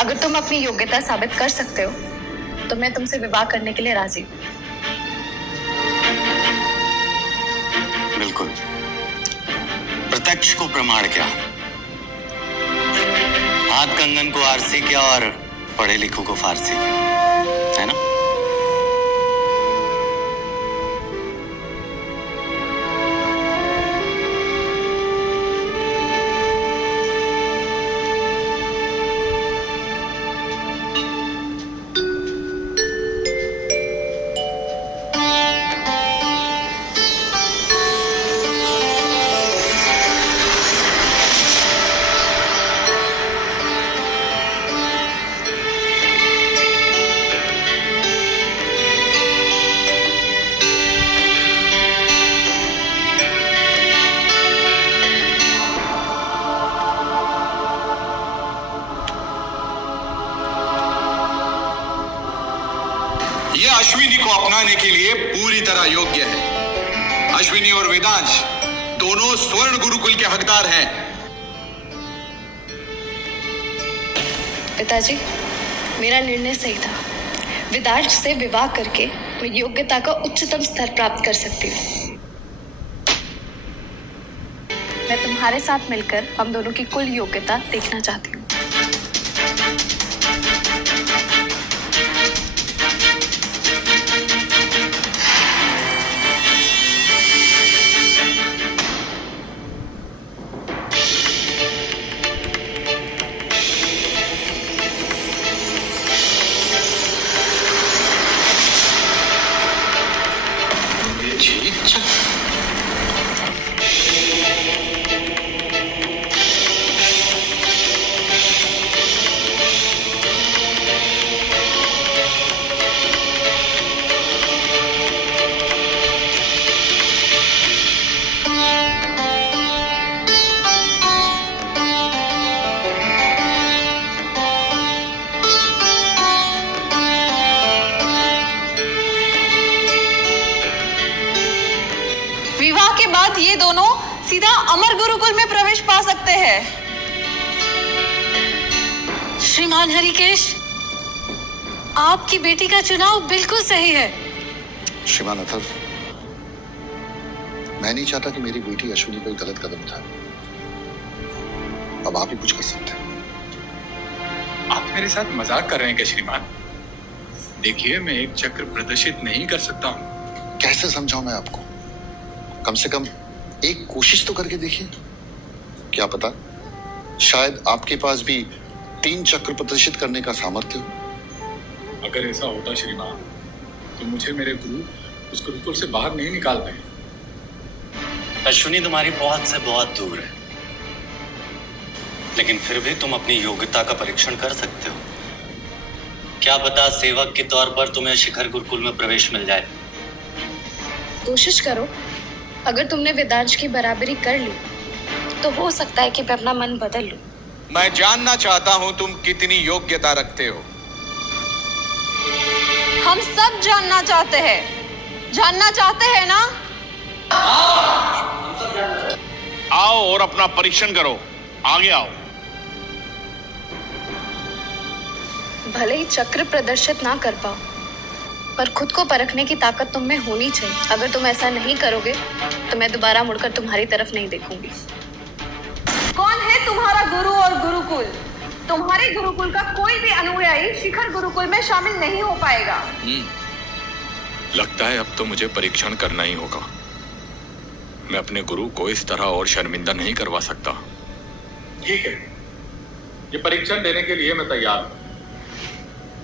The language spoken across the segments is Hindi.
अगर तुम अपनी योग्यता साबित कर सकते हो तो मैं तुमसे विवाह करने के लिए राजी हूँ। बिल्कुल। प्रत्यक्ष को प्रमाण क्या, हाथ कंगन को आरसी क्या और पढ़े लिखों को फारसी क्या, है ना? ये अश्विनी को अपनाने के लिए पूरी तरह योग्य है। अश्विनी और वेदांश दोनों स्वर्ण गुरुकुल के हकदार हैं। पिताजी, मेरा निर्णय सही था। वेदांश से विवाह करके मैं योग्यता का उच्चतम स्तर प्राप्त कर सकती हूँ। मैं तुम्हारे साथ मिलकर हम दोनों की कुल योग्यता देखना चाहती हूँ। विवाह के बाद ये दोनों सीधा अमर गुरुकुल में प्रवेश पा सकते हैं। श्रीमान हरिकेश, आपकी बेटी का चुनाव बिल्कुल सही है। श्रीमान अथर्व, मैं नहीं चाहता कि मेरी बेटी अश्विनी कोई गलत कदम उठाए। अब आप ही कुछ कर सकते हैं। आप मेरे साथ मजाक कर रहे हैं क्या श्रीमान? देखिए, मैं एक चक्र प्रदर्शित नहीं कर सकता हूँ। कैसे समझाऊं मैं आपको? कम से कम एक कोशिश तो करके देखिए। क्या पता शायद आपके पास भी 3 चक्र प्रदर्शित करने का सामर्थ्य हो। अगर ऐसा होता श्रीमान, तो मुझे मेरे गुरु उस गुरुकुल से बाहर नहीं निकाल पाए। अश्विनी तुम्हारी पहुंच से बहुत दूर है, लेकिन फिर भी तुम अपनी योग्यता का परीक्षण कर सकते हो। क्या पता सेवक के तौर पर तुम्हें शिखर गुरुकुल में प्रवेश मिल जाए। कोशिश करो। अगर तुमने वेदांश की बराबरी कर ली तो हो सकता है कि मैं अपना मन बदल लूं। मैं जानना चाहता हूं तुम कितनी योग्यता रखते हो। हम सब जानना चाहते हैं ना? आओ और अपना परीक्षण करो। आगे आओ। भले ही चक्र प्रदर्शित ना कर पाओ, पर खुद को परखने की ताकत तुम में होनी चाहिए। अगर तुम ऐसा नहीं करोगे तो मैं दोबारा मुड़कर तुम्हारी तरफ नहीं देखूंगी। कौन है तुम्हारा गुरु और गुरुकुल? तुम्हारे गुरुकुल का कोई भी अनुयायी शिखर गुरुकुल में शामिल नहीं हो पाएगा। लगता है अब तो मुझे परीक्षण करना ही होगा। मैं अपने गुरु को इस तरह और शर्मिंदा नहीं करवा सकता। ठीक है, ये परीक्षण देने के लिए मैं तैयार हूं,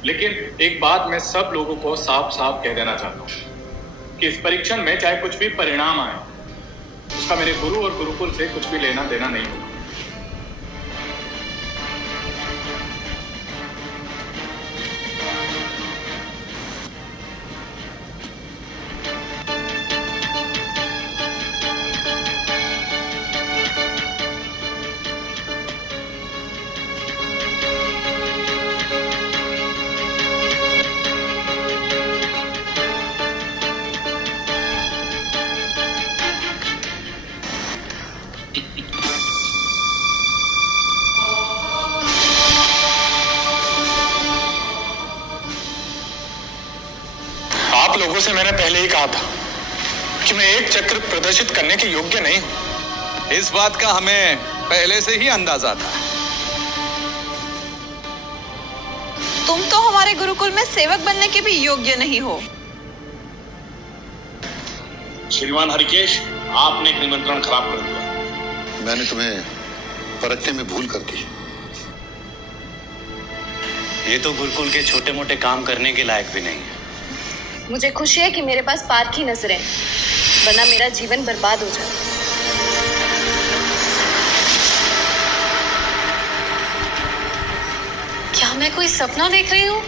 लेकिन एक बात मैं सब लोगों को साफ साफ कह देना चाहता हूं कि इस परीक्षण में चाहे कुछ भी परिणाम आए, उसका मेरे गुरु और गुरुकुल से कुछ भी लेना देना नहीं होगा। लोगों से मैंने पहले ही कहा था कि मैं एक चक्र प्रदर्शित करने के योग्य नहीं हूं। इस बात का हमें पहले से ही अंदाजा था। तुम तो हमारे गुरुकुल में सेवक बनने के भी योग्य नहीं हो। श्रीमान हरिकेश, आपने एक निमंत्रण खराब कर दिया। मैंने तुम्हें परखने में भूल कर दी। ये तो गुरुकुल के छोटे मोटे काम करने के लायक भी नहीं है। मुझे खुशी है कि मेरे पास पार्क की नजरें, वरना मेरा जीवन बर्बाद हो जाए। क्या मैं कोई सपना देख रही हूँ?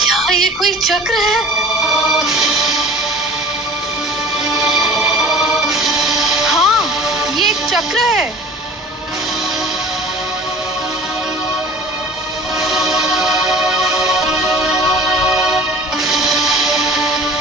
क्या ये कोई चक्र है? हाँ, ये एक चक्र है।